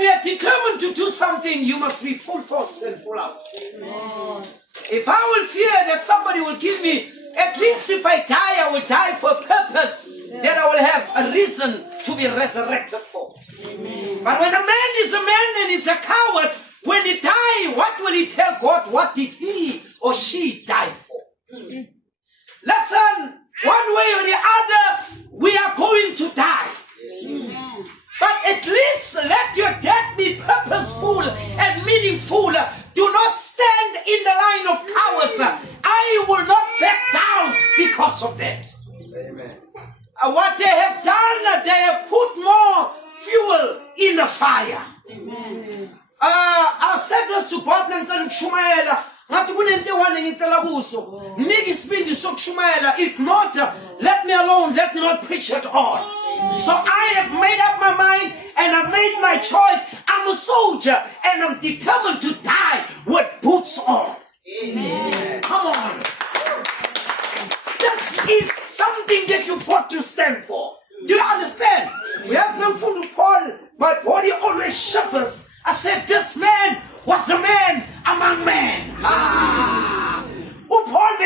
when you are determined to do something, you must be full force and full out. Amen. If I will fear that somebody will kill me, at least if I die, I will die for a purpose that I will have a reason to be resurrected for. Amen. But when a man is a man and is a coward, when he dies, what will he tell God? What did he or she die for? Listen, one way or the other, we are going to die. Amen. But at least let your death be purposeful and meaningful. Do not stand in the line of cowards. I will not back down because of that. Amen. What they have done, they have put more fuel in the fire. Amen. I said this to God and tell Shumaela. If not, let me alone. Let me not preach at all. So I have made up my mind and I've made my choice. I'm a soldier and I'm determined to die with boots on. Amen. Come on. This is something that you've got to stand for. Do you understand? We have no food to Paul. My body always shivers. I said, this man was a man among men. Paul,